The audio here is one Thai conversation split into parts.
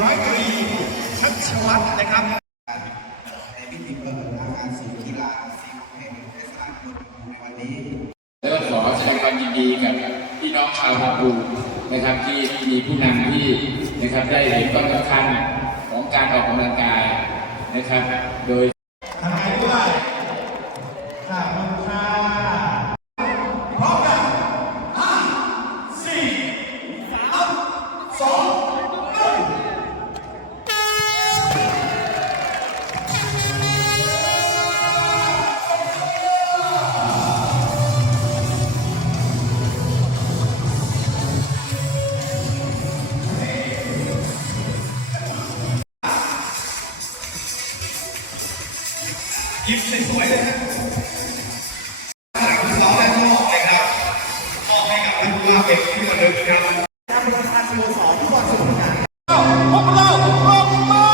ร้อยตรีชัชวัฒน์นะครับในพิธีเปิดอาคารศูนย์กีฬาสีแห่งเทศบาลเมืองในวันนี้แล้วขอแสดงความยินดีกับพี่น้องชาวพาปูนะครับที่มีผู้นำที่นะครับได้เห็นความสำคัญของการออกกำลังกายนะครับ โดย ยิ้มสวยๆเลยนะหลังสองและนอเลยครับมอบให้กับผู้ว่าเป็นที่ระลึกครับการบริหารสโมสรทุกวันสนุกงานพบเราพบมา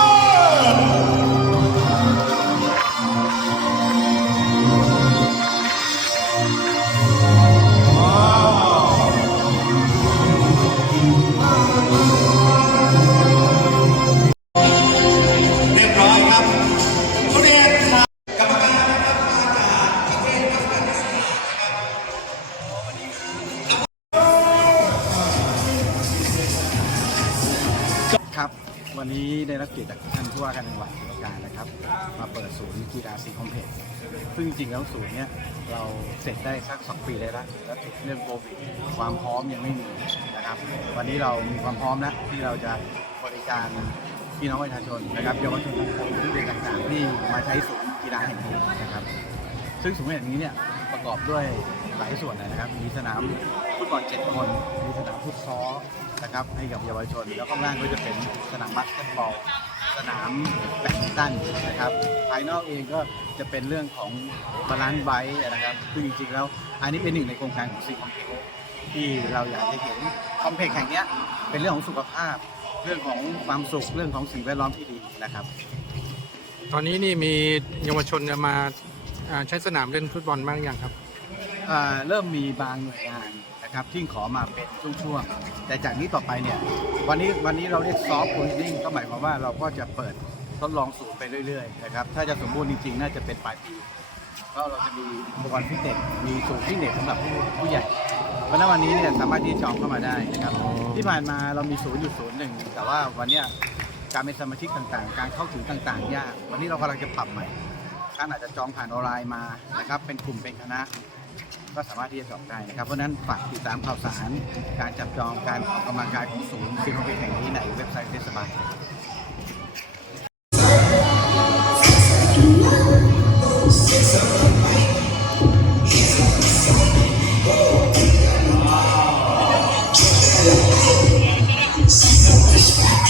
เวันนี้ได้รับเกียรติจากท่านผู้ว่าการจังหวัดสุรการนะครับ มาเปิดศูนย์กีฬาซีคอมเพล็กซ์ซึ่งจริงๆแล้วศูนย์เนี้ยเราเสร็จได้สักสองปีได้แล้วแล้วติดเรื่องโควิดความพร้อมยังไม่มีนะครับ วันนี้เรามีความพร้อมแล้วที่เราจะบริการพี่น้องประชาชนนะครับเยาวชนทุกคนทุกเด็กต่างๆที่มาใช้ศูนย์กีฬาแห่งนี้นะครับ ซึ่งศูนย์แห่งนี้เนี่ยประกอบด้วยหลายส่วนนะครับ มีสนาม ฟุตบอลเจ็ดคน มีสนามฟุตซอลนะครับให้กับเยาวชน แล้วข้างล่างก็จะเป็นสนามบาสเกตบอล สนามแบดมินตันนะครับ ภายนอกเองก็จะเป็นเรื่องของบาลานซ์ไบค์นะครับซึ่งจริงๆแล้ว อันนี้เป็นหนึ่งในโครงการของซีคอมเพล็กที่เราอยากจะเห็นคอมเพล็กแห่งเนี้ยเป็นเรื่องของสุขภาพ เรื่องของความสุข เรื่องของสิ่งแวดล้อมที่ดีนะครับ ตอนนี้นี่มีเยาวชนจะมาอ่าใช้สนามเล่นฟุตบอลบ้างยังครับอ่าเริ่มมีบางหน่วยงาน นะครับที่ขอมาเป็นช่วงๆแต่จากนี้ต่อไปเนี่ยวันนี้วันนี้เราเรียกซอฟต์โพลิดิ้งก็หมายความว่าเราก็จะเปิดทดลองสูตรไปเรื่อยๆนะครับถ้าจะสมบูรณ์จริงๆ น่าจะเป็นปลายปีก็เราจะมีอุปกรณ์ฟิตเนสมีสูตรฟิตเนสสำหรับผู้ผู้ใหญ่เพราะฉะนั้นวันนี้เนี่ยสามารถที่จะจองเข้ามาได้นะครับที่ผ่านมาเรามีศูนย์อยู่ศูนย์หนึ่งแต่ว่าวันเนี้ยการเป็นสมาชิกต่างๆ การเข้าถึงต่างๆ ยาก วันนี้เรากำลังจะปรับใหม่ท่านอาจจะจองผ่านออนไลน์มานะครับเป็นกลุ่มเป็นคณะ ก็สามารถที่จะจองได้นะครับ เพราะฉะนั้นฝากติดตามข่าวสาร การจับจองการออกกำลังกายของศูนย์ฟิโนเวชแห่งนี้ในเว็บไซต์เทศบาล